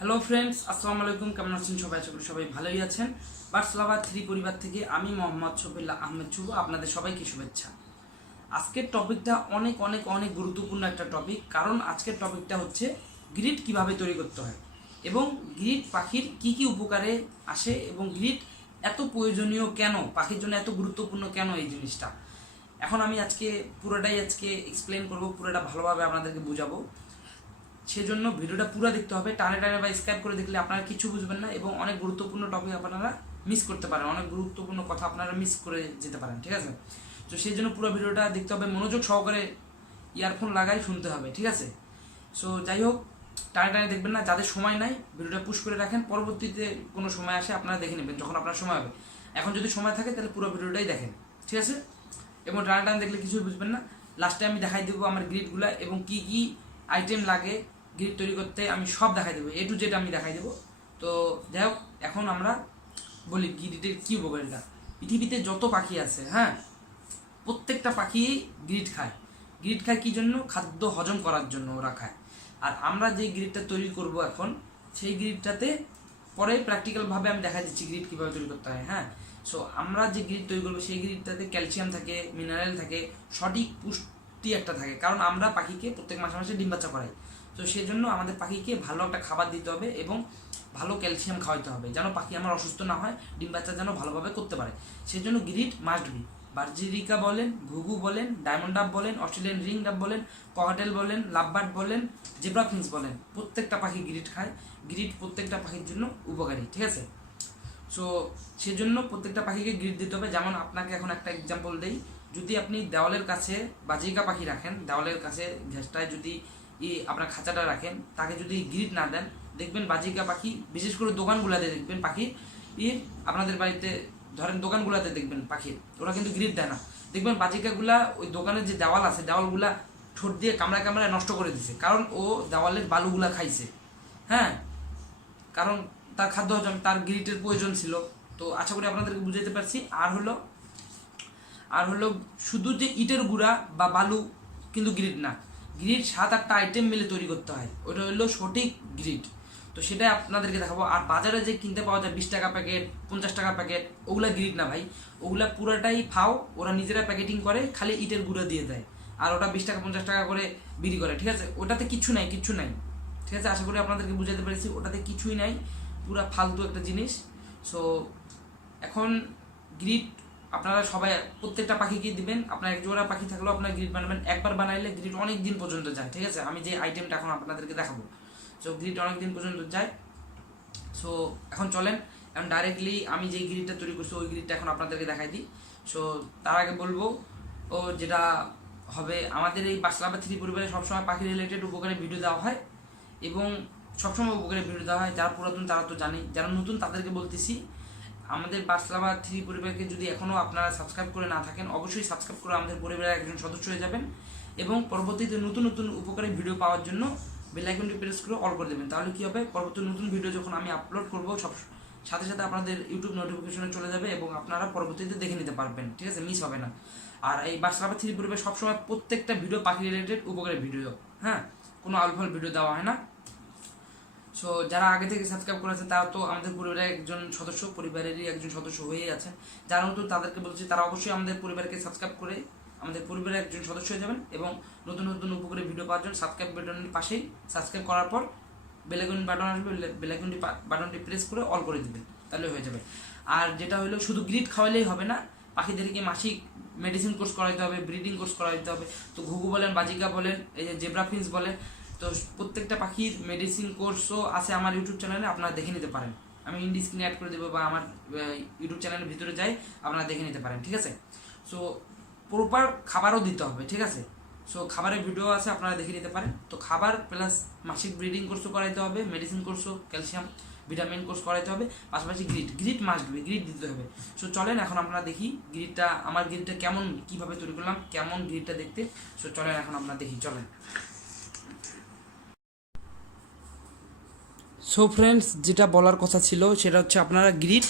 Hello friends আসসালামু আলাইকুম, কেমন আছেন সবাই? করি সবাই ভালোই আছেন। বার্সলাবা থ্রি পরিবার থেকে আমি মোহাম্মদ শফিল্লা আহমেদ শুভ আপনাদের সবাইকে শুভেচ্ছা। আজকের টপিকটা অনেক অনেক অনেক গুরুত্বপূর্ণ একটা টপিক, কারণ আজকের টপিকটা হচ্ছে গ্রিড কীভাবে তৈরি করতে হয় এবং গ্রিড পাখির কি কি উপকারে আসে এবং গ্রিড এত প্রয়োজনীয় কেন, পাখির জন্য এত গুরুত্বপূর্ণ কেন এই জিনিসটা? এখন আমি আজকে পুরোটাই আজকে এক্সপ্লেন করব, পুরোটা ভালোভাবে আপনাদেরকে বুঝাবো। সেজন্য ভিডিওটা পুরো দেখতে হবে। টানে টানে বা স্ক্যাপ করে দেখলে আপনারা কিছু বুঝবেন না এবং অনেক গুরুত্বপূর্ণ টপিক আপনারা মিস করতে পারেন, অনেক গুরুত্বপূর্ণ কথা আপনারা মিস করে যেতে পারেন, ঠিক আছে? তো সেই জন্য পুরো ভিডিওটা দেখতে হবে, মনোযোগ সহকারে ইয়ারফোন লাগাই শুনতে হবে, ঠিক আছে? সো যাই হোক, টানে টানে দেখবেন না, যাদের সময় নাই, ভিডিওটা পুশ করে রাখেন, পরবর্তীতে কোনো সময় আসে আপনারা দেখে নেবেন যখন আপনার সময় হবে। এখন যদি সময় থাকে, তাহলে পুরো ভিডিওটাই দেখেন, ঠিক আছে? এবং টানে টানে দেখলে কিছুই বুঝবেন না। লাস্টে আমি দেখাই দেবো আমার গ্রিডগুলা এবং কি কি আইটেম লাগে গ্রিড তৈরি করতে আমি সব দেখাই দেবো এ টু জেড আমি দেখাই দেবো। তো যাই হোক, এখন আমরা বলি গ্রিডের কী উপকারিতা পৃথিবীতে যত পাখি আছে হ্যাঁ প্রত্যেকটা পাখি গ্রিড খায়। গ্রিড খায় কি জন্য? খাদ্য হজম করার জন্য ওরা খায়। আর আমরা যে গ্রিডটা তৈরি করব এখন, সেই গ্রিডটাতে পরে প্র্যাকটিক্যালভাবে আমি দেখা দিচ্ছি গ্রিড কীভাবে তৈরি করতে হয় হ্যাঁ। সো আমরা যে গ্রিড তৈরি করব, সেই গ্রিডটাতে ক্যালসিয়াম থাকে, মিনারেল থাকে, সঠিক পুষ্টি একটা থাকে। কারণ আমরা পাখিকে প্রত্যেক মাসে মাসে ডিম বাচ্চা করাই। তো সেই জন্য আমাদের পাখিকে ভালো একটা খাবার দিতে হবে এবং ভালো ক্যালসিয়াম খাওয়াইতে হবে, যেন পাখি আমার অসুস্থ না হয়, ডিম বাচ্চা যেন ভালোভাবে করতে পারে। সেই জন্য গ্রিড মাস্ট বি। বার্জিরিকা বলেন, ঘুঘু বলেন, ডায়মন্ড ডাব বলেন, অস্ট্রেলিয়ান রিং ডাব বলেন, ককাটেল বলেন, লাভবার্ড বলেন, জেব্রা ফিন্স বলেন, প্রত্যেকটা পাখি গ্রিড খায়। গ্রিড প্রত্যেকটা পাখির জন্য উপকারী, ঠিক আছে? সো সেজন্য প্রত্যেকটা পাখিকে গ্রিড দিতে হবে। যেমন আপনাকে এখন একটা এক্সাম্পল দেই। যদি আপনি দেওয়ালের কাছে বাজিকা পাখি রাখেন, দেওয়ালের কাছে ঘেসটায় যদি ই আপনার খাঁচাটা রাখেন, তাকে যদি গ্রিড না দেন, দেখবেন বাজিকা পাখি, বিশেষ করে দোকানগুলাতে দেখবেন পাখি ই আপনাদের বাড়িতে, ধরেন দোকানগুলাতে দেখবেন পাখির ওরা কিন্তু গ্রিড দেয় না। দেখবেন বাজিকাগুলা ওই দোকানের যে দেওয়াল আছে, দেওয়ালগুলা ঠোঁট দিয়ে কামড়ায় কামড়ায় নষ্ট করে দিছে, কারণ ও দেওয়ালের বালুগুলা খাইছে। হ্যাঁ? কারণ তার খাদ্য হজম, তার গ্রিটের প্রয়োজন ছিল। তো আশা করি আপনাদেরকে বুঝাতে পারছি। আর হলো আর হলো শুধু যে ইটের গুঁড়া বা বালু কিন্তু গ্রিড না। গ্রিড সাত আটটা আইটেম মিলে তৈরি করতে হয়। ওটা হলো সঠিক গ্রিড তো সেটা আপনাদেরকে দেখাবো। আর বাজারে যে কিনতে পাওয়া যায় বিশ টাকা প্যাকেট পঞ্চাশ টাকা প্যাকেট ওগুলা গ্রিড না ভাই। ওগুলা পুরোটাই ফাও। ওরা নিজেরা প্যাকেটিং করে, খালি ইটের গুঁড়ো দিয়ে দেয়। আর ওটা বিশ টাকা, পঞ্চাশ টাকা করে বিক্রি করে। ঠিক আছে? ওটাতে কিচ্ছু নাই কিচ্ছু নাই। ঠিক আছে? আশা করি আপনাদেরকে বুঝাতে পেরেছি। ওটাতে কিছুই নাই। পুরা ফালতু একটা জিনিস। সো এখন গ্রিড আপনারা সবাই প্রত্যেকটা পাখিকে দিবেন? আপনার এক জোড়া পাখি থাকলেও আপনার গ্রিড বানাবেন। একবার বানাইলে গ্রিড অনেক দিন পর্যন্ত যায়, ঠিক আছে? আমি যে আইটেমটা এখন আপনাদেরকে দেখাবো। সো গ্রিড অনেক দিন পর্যন্ত যায়। সো এখন চলেন। এখন ডাইরেক্টলি আমি যেই গ্রিডটা তৈরি করছি, ওই গ্রিডটা এখন আপনাদেরকে দেখাই দিই। সো তার আগে বলব, ও যেটা হবে, আমাদের এই বাসলাবা থ্রি পরিবারে সবসময় পাখি রিলেটেড উপকারে ভিডিও দেওয়া হয় এবং সবসময় উপকারে ভিডিও দেওয়া হয়। যারা পুরাতন, তারা তো জানি যারা নতুন, তাদেরকে বলতেছি আমাদের বাসলাবা থ্রি পরিবারকে যদি এখনও আপনারা সাবস্ক্রাইব করে না থাকেন, অবশ্যই সাবস্ক্রাইব করে আমাদের পরিবারের একজন সদস্য হয়ে যাবেন এবং পরবর্তীতে নতুন নতুন উপকারী ভিডিও পাওয়ার জন্য বেল আইকনটি প্রেস করে অল করে দেবেন। তাহলে কী হবে? পরবর্তী নতুন ভিডিও যখন আমি আপলোড করব, সব সাথে সাথে আপনাদের ইউটিউব নোটিফিকেশনে চলে যাবে এবং আপনারা পরবর্তীতে দেখে নিতে পারবেন। ঠিক আছে? মিস হবে না। আর এই বাসলাবা থ্রি পরিবার সবসময় প্রত্যেকটা ভিডিও পাখি রিলেটেড উপকারী ভিডিও হ্যাঁ? কোনো আলফাল ভিডিও দেওয়া হয় না। সো যারা আগে থেকে সাবস্ক্রাইব করেছে, তারা তো আমাদের পরিবারের একজন সদস্য, পরিবারেরই একজন সদস্য হয়েই আছেন। যারা নতুন তাদেরকে বলছি, তারা অবশ্যই আমাদের পরিবারকে সাবস্ক্রাইব করে, আমাদের পরিবারের একজন সদস্য হয়ে যাবেন এবং নতুন নতুন উপকারী ভিডিও পাওয়ার জন্য সাবস্ক্রাইব বাটনের পাশেই সাবস্ক্রাইব করার পর বেলাইকন বাটন আসবে বেলাইকনটি বাটনটি প্রেস করে অল করে দিবেন, তাহলে হয়ে যাবে। আর যেটা হলো, শুধু গ্রিড খাওয়ালেই হবে না পাখিদেরকে মাসিক মেডিসিন কোর্স করাইতে হবে ব্রিডিং কোর্স করাইতে হবে। তো ঘুঘু বলেন, বাজিকা বলেন, এই যে জেব্রাফিন্স বলেন তো প্রত্যেকটা পাখির মেডিসিন কোর্সও আছে আমার ইউটিউব চ্যানেলে আপনারা দেখে নিতে পারেন। আমি ইন্ডি স্ক্রিনে অ্যাড করে দেবো বা আমার ইউটিউব চ্যানেলের ভিতরে যাই, আপনারা দেখে নিতে পারেন, ঠিক আছে? সো প্রপার খাবারও দিতে হবে, ঠিক আছে? সো খাবারের ভিডিও আছে, আপনারা দেখে নিতে পারেন। তো খাবার প্লাস মাসিক ব্রিডিং কোর্সও করাইতে হবে মেডিসিন কোর্সও ক্যালসিয়াম ভিটামিন কোর্স করাইতে হবে, পাশাপাশি grid grid must be grid দিতে হবে। সো চলেন, এখন আপনারা দেখি গ্রিডটা আমার গ্রিডটা কেমন, কীভাবে তৈরি করলাম, কেমন গ্রিডটা দেখতে? সো চলেন, এখন আপনারা দেখি, চলেন। সো ফ্রেন্ডস যেটা বলার কথা ছিল, সেটা হচ্ছে আপনারা গ্রিড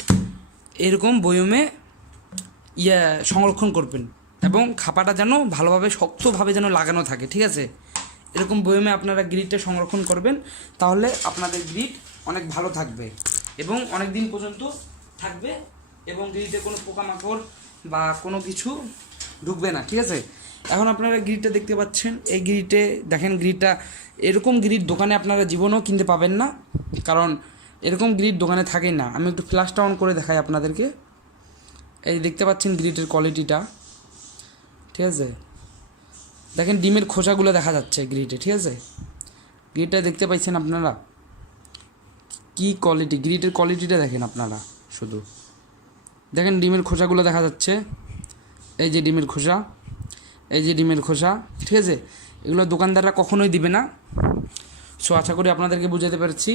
এরকম বয়মে ইয়ে সংরক্ষণ করবেন এবং খাপাটা যেন ভালোভাবে, শক্তভাবে যেন লাগানো থাকে, ঠিক আছে? এরকম বয়মে আপনারা গ্রিডটা সংরক্ষণ করবেন, তাহলে আপনাদের গ্রিড অনেক ভালো থাকবে এবং অনেক দিন পর্যন্ত থাকবে এবং গ্রিটে কোনো পোকামাকড় বা কোনো কিছু ঢুকবে না, ঠিক আছে? এখন আপনারা গ্রিডটা দেখতে পাচ্ছেন। এই গ্রিটে দেখেন গ্রিডটা এরকম গ্রিড দোকানে আপনারা জীবনেও কিনতে পাবেন না। কারণ এরকম গ্রিড দোকানে থাকে না। আমি একটু ফ্ল্যাশটা অন করে দেখাই আপনাদেরকে। এই দেখতে পাচ্ছেন গ্রিডের কোয়ালিটিটা। ঠিক আছে? দেখেন ডিমের খোসাগুলো দেখা যাচ্ছে গ্রিটে ঠিক আছে? গ্রিডটা দেখতে পাইছেন আপনারা? কি কোয়ালিটি? গ্রিডের কোয়ালিটিটা দেখেন আপনারা শুধু। দেখেন ডিমের খোসাগুলো দেখা যাচ্ছে। এই যে ডিমের খোসা। এই যে ডিমের খোসা, ঠিক আছে? এগুলো দোকানদাররা কখনোই দিবে না। সো আশা করি আপনাদেরকে বুঝাতে পারছি।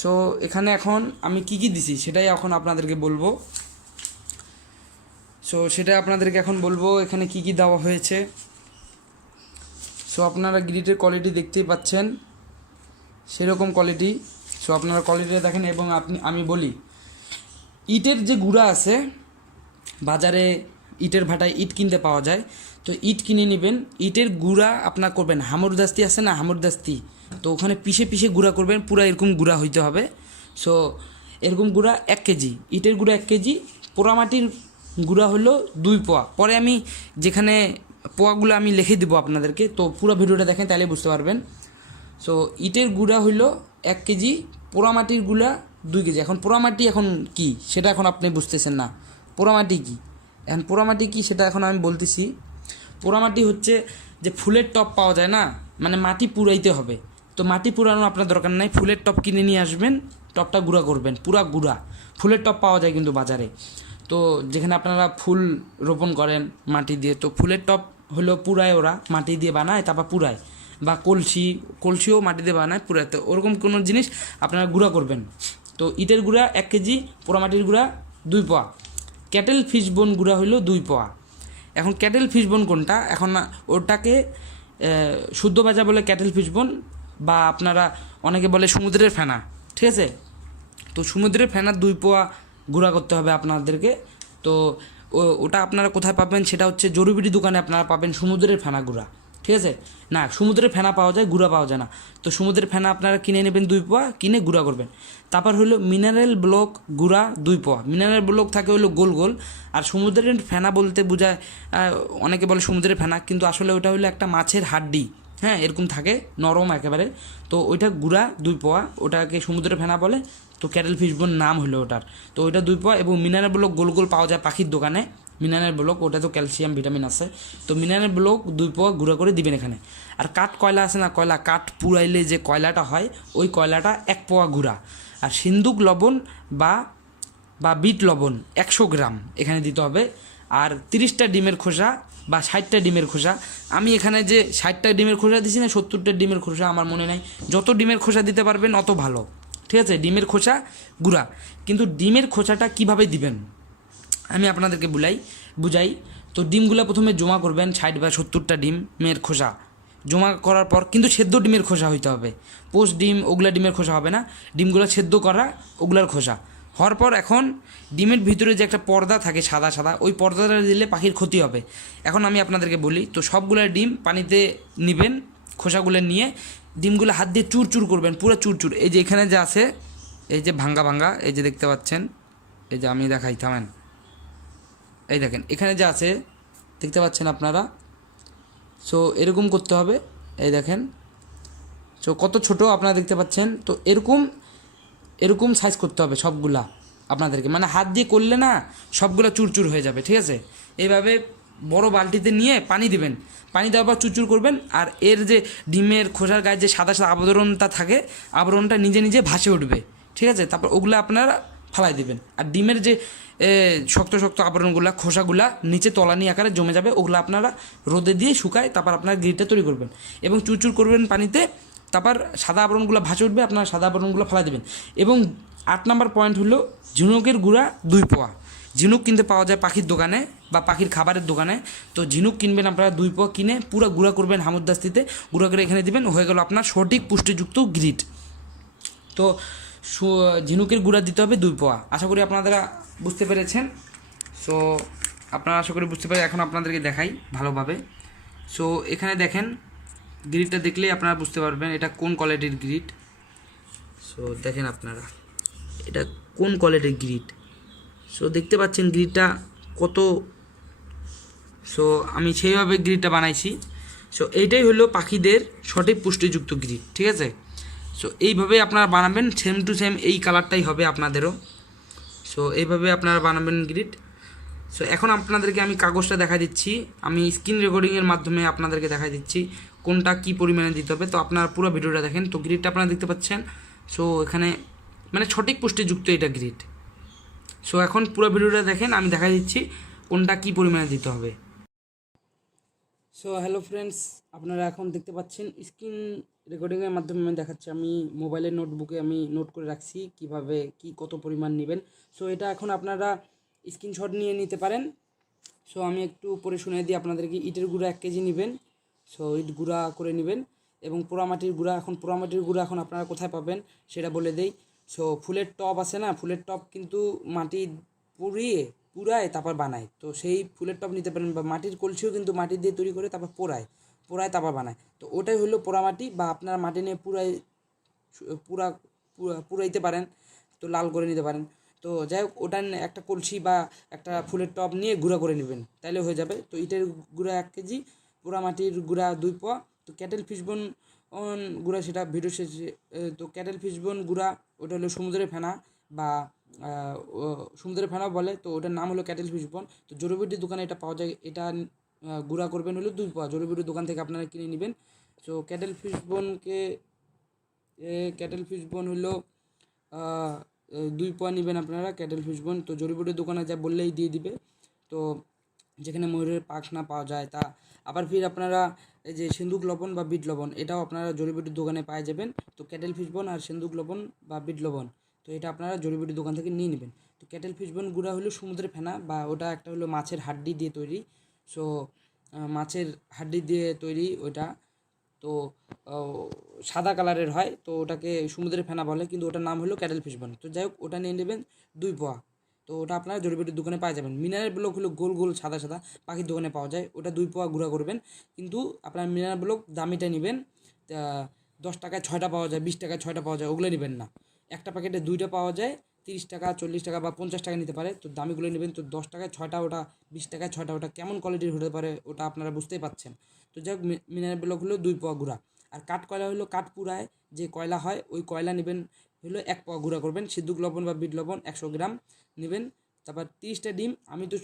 সো এখানে এখন আমি কি কি দিছি সেটাই এখন আপনাদেরকে বলব। সো সেটা আপনাদেরকে এখন বলব, এখানে কি কি দেওয়া হয়েছে। সো আপনারা গ্রিটের কোয়ালিটি দেখতেই পাচ্ছেন। সেরকম কোয়ালিটি সো আপনারা কোয়ালিটিটা দেখেন এবং আপনি, আমি বলি, ইটের যে গুঁড়া আছে, বাজারে ইটের ভাটায় ইট কিনতে পাওয়া যায়। তো ইট কিনে নেবেন। ইটের গুঁড়া আপনার করবেন। হামুরদাস্তি আছে না? হামুরদাস্তি তো ওখানে পিষে পিষে গুঁড়া করবেন। পুরো এরকম গুঁড়া হইতে হবে। সো এরকম গুঁড়া এক কেজি। ইটের গুঁড়া এক কেজি। পোড়ামাটির গুঁড়া হলো দুই পোয়া। পরে আমি যেখানে পোয়াগুলো আমি লিখে দেবো আপনাদেরকে, তো পুরো ভিডিওটা দেখেন তাহলে বুঝতে পারবেন। সো ইটের গুঁড়া হইল এক কেজি পোড়ামাটির গুঁড়া দুই কেজি। এখন পোড়ামাটি এখন কি? সেটা এখন আপনি বুঝতেছেন না। পোড়ামাটি কি? এখন পোড়ামাটি কি সেটা এখন আমি বলতেছি। পোড়ামাটি হচ্ছে যে ফুলের টপ পাওয়া যায় না মানে মাটি পুরাইতে হবে। তো মাটি পুরানো আপনার দরকার নাই, ফুলের টপ কিনে নিয়ে আসবেন টপটা গুঁড়া করবেন, পুরা গুঁড়া। ফুলের টপ পাওয়া যায় কিন্তু বাজারে। তো যেখানে আপনারা ফুল রোপণ করেন মাটি দিয়ে, তো ফুলের টপ হলো পুরায় ওরা, মাটি দিয়ে বানায়, তারপর পুরায় বা কলসি, কলসিও মাটি দিয়ে বানায় পুরায় তো ওরকম কোনো জিনিস আপনারা গুঁড়া করবেন। তো ইটের গুঁড়া এক কেজি পোড়ামাটির গুঁড়া দুই পোয়া। ক্যাটেল ফিশ বোন গুঁড়া হইল দুই পোয়া। এখন ক্যাটেল ফিশ বোন কোনটা? এখন ওটাকে শুদ্ধ ভাজা বলে ক্যাটেল ফিশ বোন বা আপনারা অনেকে বলে সমুদ্রের ফেনা, ঠিক আছে? তো সমুদ্রের ফেনার দুই পোয়া গুঁড়া করতে হবে আপনাদেরকে। তো ওটা আপনারা কোথায় পাবেন সেটা হচ্ছে জরুরি দোকানে আপনারা পাবেন সমুদ্রের ফেনা গুঁড়া। ঠিক আছে? না, সমুদ্রের ফেনা পাওয়া যায়, গুঁড়া পাওয়া যায় না। তো সমুদ্রের ফেনা আপনারা কিনে নেবেন দুই পোয়া, কিনে গুঁড়া করবেন। তারপর হলো মিনারেল ব্লক গুঁড়া, দুই পোয়া। মিনারেল ব্লক থাকে হলো গোল গোল। আর সমুদ্রের ফেনা বলতে বোঝায় অনেকে বলে সমুদ্রের ফেনা, কিন্তু আসলে ওটা হলো একটা মাছের হাড্ডি। হ্যাঁ এরকম থাকে, নরম একেবারে। তো ওইটা গুঁড়া, দুই পোয়া, ওটাকে সমুদ্রের ফেনা বলে। তো ক্যাটেল ফিশ বোন নাম হলো ওটার। তো ওইটা দুই পোয়া এবং মিনারেল ব্লক গোল গোল পাওয়া যায় পাখির দোকানে। মিনারেল ব্লক ওটা তো ক্যালসিয়াম, ভিটামিন আছে। তো মিনারেল ব্লক দুই পোয়া গুঁড়া করে দিবেন এখানে। আর কাঠ কয়লা আছে না কয়লা? কাঠ পুড়াইলে যে কয়লাটা হয়, ওই কয়লাটা এক পোয়া গুঁড়া। আর সিন্দুক লবণ বা বা বিট লবণ একশো গ্রাম এখানে দিতে হবে। আর তিরিশটা ডিমের খোসা বা ষাটটা ডিমের খোসা। আমি এখানে যে ষাটটা ডিমের খোসা দিছি না, সত্তরটা ডিমের খোসা আমার মনে নাই। যত ডিমের খোসা দিতে পারবেন, অত ভালো। ঠিক আছে? ডিমের খোসা গুঁড়া। কিন্তু ডিমের খোসাটা কীভাবে দিবেন? আমি আপনাদেরকে বুলাই, বুঝাই। তো ডিমগুলো প্রথমে জমা করবেন, ষাট বা সত্তরটা ডিমের খোসা। জমা করার পর কিন্তু সেদ্ধ ডিমের খোসা হইতে হবে। পোস্ট ডিম, ওগুলা ডিমের খোসা হবে না। ডিমগুলো সেদ্ধ করা, ওগুলার খোসা। হওয়ার পর এখন ডিমের ভিতরে যে একটা পর্দা থাকে সাদা সাদা, ওই পর্দাটা দিলে পাখির ক্ষতি হবে। এখন আমি আপনাদেরকে বলি, তো সবগুলো ডিম পানিতে নেবেন, খোসাগুলো নিয়ে ডিমগুলো হাত দিয়ে চুর চুর করবেন, পুরো চুরচুর। এই যে এখানে যে আছে, এই যে ভাঙ্গা ভাঙ্গা, এই যে দেখতে পাচ্ছেন, এই যে আমি দেখাই থামেন এই দেখেন, এখানে যে আছে, দেখতে পাচ্ছেন আপনারা? সো এরকম করতে হবে। এই দেখেন সো কত ছোট আপনারা দেখতে পাচ্ছেন? তো এরকম এরকম সাইজ করতে হবে সবগুলা আপনাদেরকে। মানে হাত দিয়ে করলে না সবগুলা চুরচুর হয়ে যাবে, ঠিক আছে? এইভাবে বড় বালতিতে নিয়ে পানি দিবেন। পানি দেওয়ার পর চুরচুর করবেন আর এর যে ডিমের খোসার গায়ে যে সাদা সাদা আবরণটা থাকে, আবরণটা নিজে নিজে ভাসে উঠবে, ঠিক আছে? তারপর ওগুলো আপনারা ফালাই দিবেন। আর ডিমের যে শক্ত শক্ত আবরণগুলা, খোসাগুলা নিচে তলানি আকারে জমে যাবে, ওগুলো আপনারা রোদে দিয়ে শুকায় তারপর আপনারা গ্রিলটা তৈরি করবেন। এবং চুরচুর করবেন পানিতে, তারপর সাদা আবরণগুলো ভাসে উঠবে, আপনারা সাদা আবরণগুলো ফালাই দেবেন। এবং আট নাম্বার পয়েন্ট হলো ঝিনুকের গুঁড়া দুই পোয়া। ঝিনুক কিনতে পাওয়া যায় পাখির দোকানে বা পাখির খাবারের দোকানে। তো ঝিনুক কিনবেন আপনারা দুই পোয়া কিনে, পুরো গুঁড়া করবেন হামুদাস্তিতে গুঁড়া করে এখানে দিবেন, হয়ে গেল আপনার সঠিক পুষ্টিযুক্ত গ্রিট তো ঝিনুকের গুঁড়া দিতে হবে দুই পোয়া। আশা করি আপনারা বুঝতে পেরেছেন। সো, আপনারা আশা করি বুঝতে পেরে এখন আপনাদেরকে দেখাই ভালোভাবে। সো, এখানে দেখেন, গ্রিডটা দেখলেই আপনারা বুঝতে পারবেন এটা কোন কোয়ালিটির গ্রিড। সো, দেখেন আপনারা, এটা কোন কোয়ালিটির গ্রিড। সো, দেখতে পাচ্ছেন গ্রিডটা কত। সো, আমি সেইভাবে গ্রিডটা বানাইছি। সো, এইটাই হলো পাখিদের সঠিক পুষ্টিযুক্ত গ্রিড, ঠিক আছে? সো এইভাবে আপনারা বানাবেন সেম টু সেম এই কালারটাই হবে আপনাদেরও। সো এইভাবে আপনারা বানাবেন গ্রিড সো এখন আপনাদেরকে আমি কাগজটা দেখা দিচ্ছি। আমি স্ক্রিন রেকর্ডিংয়ের মাধ্যমে আপনাদেরকে দেখা দিচ্ছি কোনটা কি পরিমাণে দিতে হবে। তো আপনারা পুরো ভিডিওটা দেখেন। তো গ্রিডটা আপনারা দেখতে পাচ্ছেন। সো এখানে মানে সঠিক পুষ্টিযুক্ত এটা গ্রিড সো এখন পুরো ভিডিওটা দেখেন। আমি দেখা দিচ্ছি কোনটা কি পরিমাণে দিতে হবে। সো হ্যালো ফ্রেন্ডস আপনারা এখন দেখতে পাচ্ছেন স্ক্রিন রেকর্ডিংয়ের মাধ্যমে আমি দেখাচ্ছি, আমি মোবাইলের নোটবুকে আমি নোট করে রাখছি কীভাবে, কি কত পরিমাণ নেবেন। সো এটা এখন আপনারা স্ক্রিনশট নিয়ে নিতে পারেন। সো আমি একটু পরে শুনে দিই আপনাদেরকে, ইটের গুঁড়া এক কেজি নেবেন। সো ইট গুঁড়া করে নেবেন এবং পোড়ামাটির গুঁড়া, এখন পোড়ামাটির গুঁড়া এখন আপনারা কোথায় পাবেন সেটা বলে দেই। সো ফুলের টব আছে না, ফুলের টব কিন্তু মাটি পুড়িয়ে পুরায় তারপর বানায়। তো সেই ফুলের টব নিতে পারেন বা মাটির কলসিও কিন্তু মাটি দিয়ে তৈরি করে তারপর পোড়ায়। পোড়ায় তারপর বানায়। তো ওটাই হলো পোড়ামাটি বা আপনারা মাটি নিয়ে পুরাই পুরা, পুরা- পুরাইতে পারেন, তো লাল করে নিতে পারেন। তো যাই হোক, ওটা একটা কলসি বা একটা ফুলের টব নিয়ে গুঁড়া করে নেবেন, তাইলে হয়ে যাবে। তো ইটের গুঁড়া এক কেজি, পোড়া মাটির গুঁড়া দুই পোয়া। তো ক্যাটেল ফিশবন গুঁড়া সেটা ভিডিও শেষে তো ক্যাটেল ফিশবন গুঁড়া, ওটা হলো সমুদ্রের ফেনা বা সমুদ্রের ফেনা বলে, তো ওটার নাম হলো ক্যাটেল ফিশবন। তো জড়িবুটির দোকানে এটা পাওয়া যায়, এটা গুঁড়া করবেন হলো দুই পোয়া জড়িবুটির দোকান থেকে আপনারা কিনে নেবেন। তো ক্যাটেল ফিশবনকে এ ক্যাটেল ফিশ বোন হলো দুই পোয়া নেবেন আপনারা ক্যাটেল ফিশ বোন। তো জড়িবুটির দোকানে যা বললেই দিয়ে দিবে। তো যেখানে ময়ূরের পাখনা পাওয়া যায় তা আবার ফির আপনারা এই যে সিন্দুক লবণ বা বিট লবণ, এটাও আপনারা জড়িবুটির দোকানে পাওয়া যাবেন। তো ক্যাটেল ফিশ বোন আর সিন্দুক লবণ বা বিট লবণ, তো এটা আপনারা জড়িবুটির দোকান থেকে নিয়ে নেবেন। তো ক্যাটেল ফিশ বোন গুঁড়া হলো সমুদ্রের ফেনা বা ওটা একটা হলো মাছের হাড্ডি দিয়ে তৈরি। সো মাছের হাড্ডি দিয়ে তৈরি ওইটা। তো সাদা কালারের হয়। তো, ওটাকে সমুদ্রের ফেনা বলে, কিন্তু ওটার নাম হলো ক্যাটেল ফিশ বন। তো, যাই হোক, ওটা নিয়ে নেবেন দুই পোয়া। তো, ওটা আপনারা জড়িবুটির দোকানে পাওয়া যাবেন। মিনারেল ব্লক হলো গোল গোল, সাদা সাদা, পাখির দোকানে পাওয়া যায়। ওটা দুই পোয়া গুঁড়া করবেন। কিন্তু আপনার মিনারেল ব্লক দামিটা নেবেন দশ টাকায় ছয়টা পাওয়া যায়, বিশ টাকায় ছয়টা পাওয়া যায়, ওগুলো নেবেন না। একটা প্যাকেটে দুইটা পাওয়া যায় তিরিশ টাকা, চল্লিশ টাকা বা পঞ্চাশ টাকা নিতে পারে। তো দামিগুলো নেবেন তো দশ টাকায় ছয়টা ওটা, বিশ টাকায় ছয়টা ওটা কেমন কোয়ালিটির হতে পারে ওটা আপনারা বুঝতেই পাচ্ছেন। তো যাই হোক মিনারেল ব্লক হলো দুই পোয়া গুঁড়া। আর কাঠ কয়লা হলো কাঠ পুরায় যে কয়লা হয়, ওই কয়লা নেবেন হলো এক পোয়া গুঁড়া করবেন। সিদ্ধুক লবণ বা বিট লবণ একশো গ্রাম নেবেন। তারপর তিরিশটা ডিম, আমি তো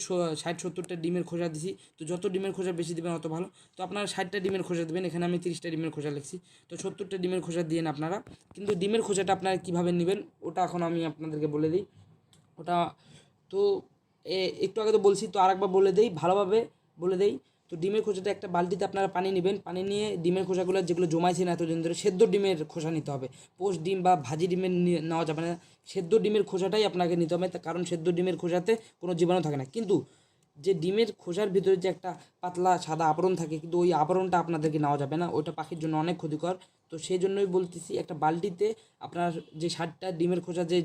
ষাট, সত্তরটা ডিমের খোসা দিছি। তো যত ডিমের খোসা বেশি দেবেন, অত ভালো। তো আপনারা ষাটটা ডিমের খোসা দেবেন, এখানে আমি তিরিশটা ডিমের খোসা লিখছি। তো সত্তরটা ডিমের খোসা দিয়েন আপনারা। কিন্তু ডিমের খোসাটা আপনারা কীভাবে নেবেন, ওটা এখন আমি আপনাদেরকে বলে দিই। ওটা, তো একটু আগে তো বলছি, তো আরেকবার বলে দেই, ভালোভাবে বলে দেই। তো ডিমের খোসাটা একটা বালতিতে আপনারা পানি নেবেন। পানি নিয়ে ডিমের খোসাগুলো যেগুলো জমাইছেন এতদিন ধরে, সেদ্ধ ডিমের খোসা নিতে হবে। পোস্ট ডিম বা ভাজি ডিমের নেওয়া যাবে না। সেদ্ধ ডিমের খোসাটাই আপনাকে নিতে হবে, কারণ সেদ্ধ ডিমের খোসাতে কোনো জীবাণু থাকে না। কিন্তু যে ডিমের খোসার ভিতরে যে একটা পাতলা সাদা আবরণ থাকে, কিন্তু ওই আবরণটা আপনাদেরকে নেওয়া যাবে না, ওইটা পাখির জন্য অনেক ক্ষতিকর। তো সেই জন্যই বলতেছি, একটা বালতিতে আপনার যে ষাটটা ডিমের খোসা যে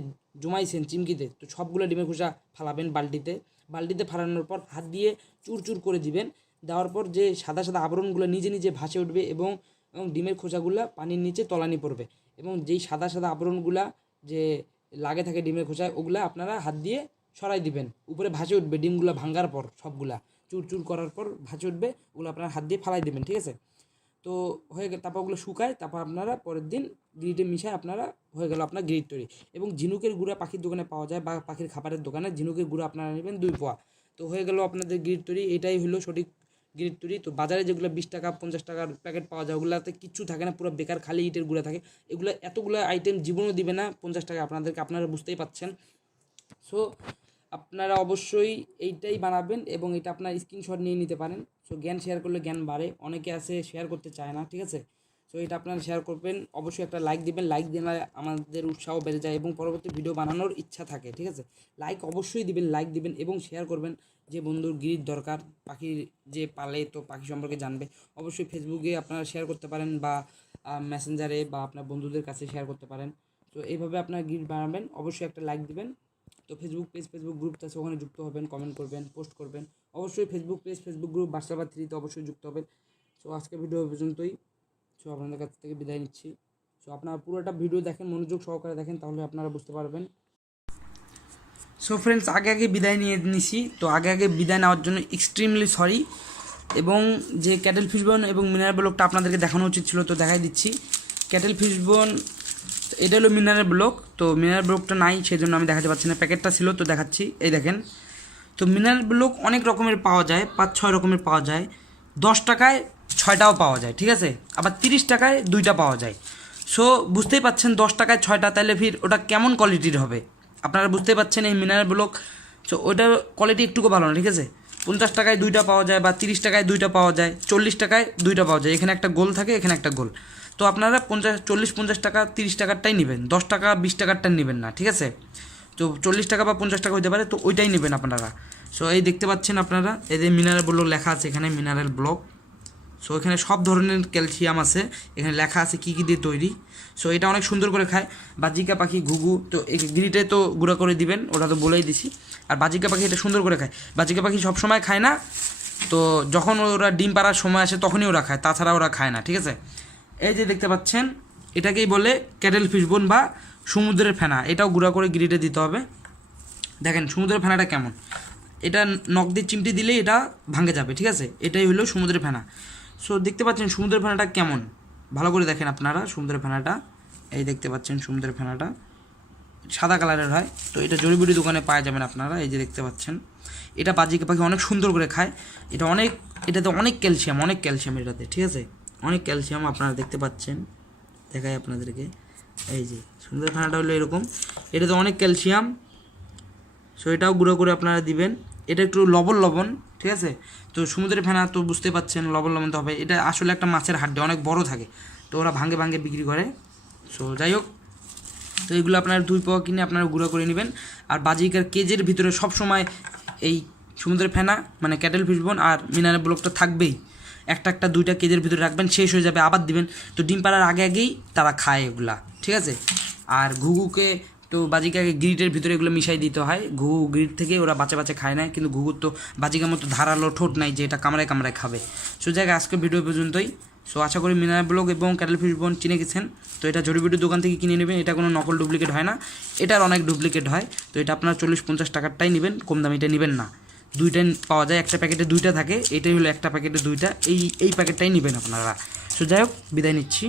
জমাইছেন চিমকিতে, তো সবগুলো ডিমের খোসা ফালাবেন বালতিতে। বালতিতে ফালানোর পর হাত দিয়ে চুর চুর করে দিবেন, দেওয়ার পর যে সাদা সাদা আবরণগুলো নিজে নিজে ভাসে উঠবে এবং এবং ডিমের খোসাগুলো পানির নিচে তলানি পড়বে। এবং যেই সাদা সাদা আবরণগুলা যে লাগে থাকে ডিমের খোসায়, ওগুলা আপনারা হাত দিয়ে সরাই দিবেন। উপরে ভাসে উঠবে ডিমগুলো ভাঙার পর সবগুলা। চুর চুর করার পর ভাসে উঠবে, ওগুলো আপনারা হাত দিয়ে ফালাই দেবেন, ঠিক আছে? তো হয়ে গেল, তারপর ওগুলো শুকায়, তারপর আপনারা পরের দিন গ্রিটে মিশায় আপনারা হয়ে গেল আপনার গ্রিট তৈরি। এবং ঝিনুকের গুঁড়া পাখির দোকানে পাওয়া যায় বা পাখির খাবারের দোকানে, ঝিনুকের গুঁড়া আপনারা নেবেন দুই পোয়া। তো হয়ে গেল আপনাদের গ্রিট তৈরি, এটাই হলো সঠিক গ্রিট তৈরি তো বাজারে যেগুলো বিশ টাকা, পঞ্চাশ টাকার প্যাকেট পাওয়া যায়, ওগুলোতে কিচ্ছু থাকে না, পুরো বেকার, খালি ইটের গুঁড়া থাকে। এগুলো, এতগুলো আইটেম জীবনও দিবে না পঞ্চাশ টাকা, আপনাদেরকে আপনারা বুঝতেই পাচ্ছেন। সো আপনারা অবশ্যই এইটাই বানাবেন এবং এটা আপনার স্ক্রিনশট নিয়ে নিতে পারেন। সো জ্ঞান শেয়ার করলে জ্ঞান বাড়ে। অনেকে আছে শেয়ার করতে চায় না, ঠিক আছে? সো এটা আপনারা শেয়ার করবেন। অবশ্যই একটা লাইক দিবেন। লাইক দিলে আমাদের উৎসাহ বেড়ে যায় এবং পরবর্তী ভিডিও বানানোর ইচ্ছা থাকে, ঠিক আছে? লাইক অবশ্যই দিবেন লাইক দিবেন এবং শেয়ার করবেন। যে বন্ধুর গিরির দরকার, পাখির যে পালে তো পাখি সম্পর্কে জানবে, অবশ্যই ফেসবুকে আপনারা শেয়ার করতে পারেন বা মেসেঞ্জারে বা আপনার বন্ধুদের কাছে শেয়ার করতে পারেন। তো এইভাবে আপনার গিট বানাবেন অবশ্যই একটা লাইক দিবেন। তো ফেসবুক পেজ ফেসবুক গ্রুপ আছে, ওখানে যুক্ত হবেন কমেন্ট করবেন পোস্ট করবেন। অবশ্যই ফেসবুক পেজ ফেসবুক গ্রুপ বার্সাবার থ্রিতে অবশ্যই যুক্ত হবেন। সো আজকে ভিডিও পর্যন্তই। সো আপনাদের কাছ থেকে বিদায় নিচ্ছি। সো আপনারা পুরোটা ভিডিও দেখেন, মনোযোগ সহকারে দেখেন, তাহলে আপনারা বুঝতে পারবেন। সো ফ্রেন্ডস আগে আগে বিদায় নিয়ে নিছি। তো আগে আগে বিদায় নেওয়ার জন্য এক্সট্রিমলি সরি এবং যে ক্যাটেল ফিশবন এবং মিনারেল ব্লকটা আপনাদেরকে দেখানো উচিত ছিল, তো দেখাই দিচ্ছি। ক্যাটেল ফিশবন এটা হলো মিনারেল ব্লক তো মিনারেল ব্লকটা নাই সেই জন্য আমি দেখাতে পারছি না। প্যাকেটটা ছিল, তো দেখাচ্ছি। এই দেখেন। তো মিনারেল ব্লক অনেক রকমের পাওয়া যায়, পাঁচ ছয় রকমের পাওয়া যায়। দশ টাকায় ছয়টাও পাওয়া যায়, ঠিক আছে? আবার তিরিশ টাকায় দুইটা পাওয়া যায়। সো বুঝতেই পাচ্ছেন, দশ টাকায় ছয়টা, তাহলে ফির ওটা কেমন কোয়ালিটির হবে? আপনারা বুঝতেই পাচ্ছেন এই মিনারেল ব্লক সো ওইটার কোয়ালিটি একটুকু ভালো না, ঠিক আছে? পঞ্চাশ টাকায় দুইটা পাওয়া যায় বা তিরিশ টাকায় দুইটা পাওয়া যায়, চল্লিশ টাকায় দুইটা পাওয়া যায়, এখানে একটা গোল থাকে, এখানে একটা গোল। তো আপনারা পঞ্চাশ, চল্লিশ, পঞ্চাশ টাকা, তিরিশ টাকারটাই নেবেন, দশ টাকা, বিশ টাকারটা নেবেন না, ঠিক আছে? তো চল্লিশ টাকা বা পঞ্চাশ টাকা হতে পারে, তো ওইটাই নেবেন আপনারা। সো এই দেখতে পাচ্ছেন আপনারা, এই যে মিনারেল ব্লক লেখা আছে এখানে মিনারেল ব্লক সো এখানে সব ধরনের ক্যালসিয়াম আছে, এখানে লেখা আছে কী কী দিয়ে তৈরি। সো এটা অনেক সুন্দর করে খায়। বাজিকা পাখি, ঘুঘু, তো এই গিরিটে তো গুঁড়া করে দিবেন, ওটা তো বলেই দিছি। আর বাজিকা পাখি এটা সুন্দর করে খায়। বাজিকা পাখি সব সময় খায় না, তো যখন ওরা ডিম পাড়ার সময় আসে তখনই ওরা খায়, তাছাড়া ওরা খায় না, ঠিক আছে? এই যে দেখতে পাচ্ছেন, এটাকেই বলে ক্যাটেল ফিশবোন বা সমুদ্রের ফেনা। এটাও গুঁড়া করে গিরিটে দিতে হবে। দেখেন, সমুদ্রের ফেনাটা কেমন? এটা নখ দিয়ে চিমটি দিলে এটা ভাঙে যাবে, ঠিক আছে? এটাই হলো সমুদ্রের ফেনা। সো দেখতে পাচ্ছেন, সমুদ্রের ফেনাটা কেমন? ভালো করে দেখেন আপনারা সমুদ্রের ফেনাটা। এই দেখতে পাচ্ছেন সমুদ্রের ফেনাটা। সাদা কালারের হয়। তো এটা জড়িবুটি দোকানে পাওয়া যাবেন আপনারা, এই যে দেখতে পাচ্ছেন। এটা বাজিকা পাখি অনেক সুন্দর করে খায়। এটা অনেক, এটাতে অনেক ক্যালসিয়াম অনেক ক্যালসিয়াম এটাতে, ঠিক আছে? অনেক ক্যালসিয়াম আপনারা দেখতে পাচ্ছেন। দেখাই আপনাদেরকে। এই যে, সুন্দর খানাটা হলো এরকম। এটাতে অনেক ক্যালসিয়াম। সো এটাও গুঁড়ো করে আপনারা দিবেন। এটা একটু লবণ লবণ ঠিক আছে? তো সমুদ্রের ফেনা তো বুঝতে পাচ্ছেন, লবণ লবণ তো হবে। এটা আসলে একটা মাছের হাড্ডি, অনেক বড় থাকে। তো ওরা ভাঙে ভাঙে বিক্রি করে। সো যাই হোক। তো এগুলো আপনার দুই পাওয়া কিনে আপনারা গুঁড়া করে নেবেন। আর বাজিকার কেজের ভিতরে সব সময় এই সমুদ্রের ফেনা মানে ক্যাটেল ফিশবন আর মিনারেল ব্লকটা থাকবেই। একটা একটা দুইটা কেজের ভিতরে রাখবেন, শেষ হয়ে যাবে, আবার দিবেন। তো ডিম পাড়ার আগে আগেই তারা খায় এগুলা, ঠিক আছে? আর ঘুঘুকে তো বাজিকাকে গ্রিটের ভিতরে এগুলো মিশাই দিতে হয়। ঘুঘু গ্রিট থেকে ওরা বাচ্চা বাচ্চা খায় না, কিন্তু ঘুঘুর তো বাজিকার মতো ধারালো ঠোঁট নাই যে এটা কামড়ায় কামড়ায় খাবে। সো জায়গায় আজকে ভিডিও পর্যন্তই। সো আশা করি মিনারেল ব্লক এবং ক্যাটেল ফিশ বোন চিনে গেছেন। তো এটা জড়িবুটির দোকান থেকে কিনে নেবেন, এটা কোনো নকল ডুপ্লিকেট হয় না। এটার অনেক ডুপ্লিকেট হয়, তো এটা আপনার চল্লিশ পঞ্চাশ টাকারটাই নেবেন, কম দামিটা নেবেন না। দুইটাই পাওয়া যায়, একটা প্যাকেটে দুইটা থাকে, এটাই হলো একটা প্যাকেটে দুইটা, এই এই প্যাকেটটাই নেবেন আপনারা। সো যাই হোক, বিদায় নিচ্ছি।